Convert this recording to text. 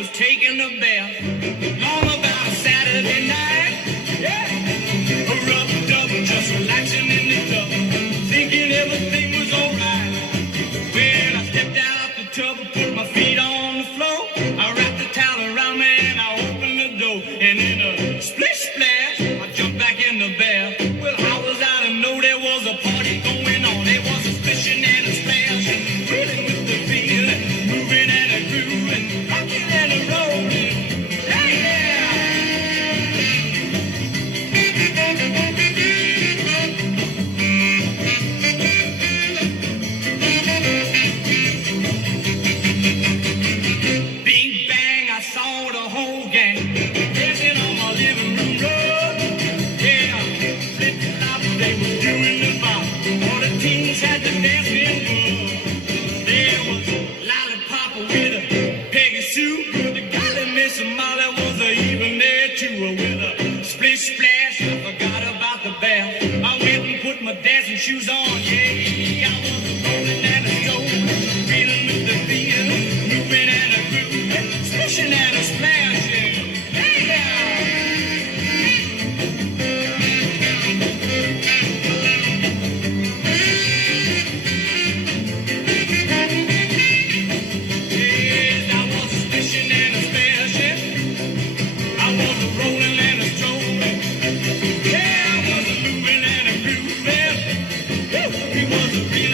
was taking a bath. Long about a Saturday night. Yeah. A rubber double, just relaxing in the tub, thinking everything was alright. Well, I stepped out the tub and put my feet on the floor. I wrapped the towel around me and I opened the door. And in a splish splash, I jumped back in the bath. Well, how was I to know there was a party going on? There was a splishing and a splash, and reeling with the feeling, moving and a grooving, rocking and a rolling. Hey, yeah! Bing bang, I saw the whole gang dancing on my living room rug. Yeah, flip-flops, they were doing the bop. All the teens had the dancing bug. There was Lollipop with a Peggy Sue. The golly Miss Molly was even there too. With a splish splash, I forgot about the bath. I went and put my dancing shoes on. Yeah, I was rolling and a strolling, feeling with the feel, moving and a grooving, splishing and a splashing. Hey, yeah! Yes, I was splishing and a splashing. I was a rolling and a strolling. Yeah, I was a moving and a grooving. Woo! It was a real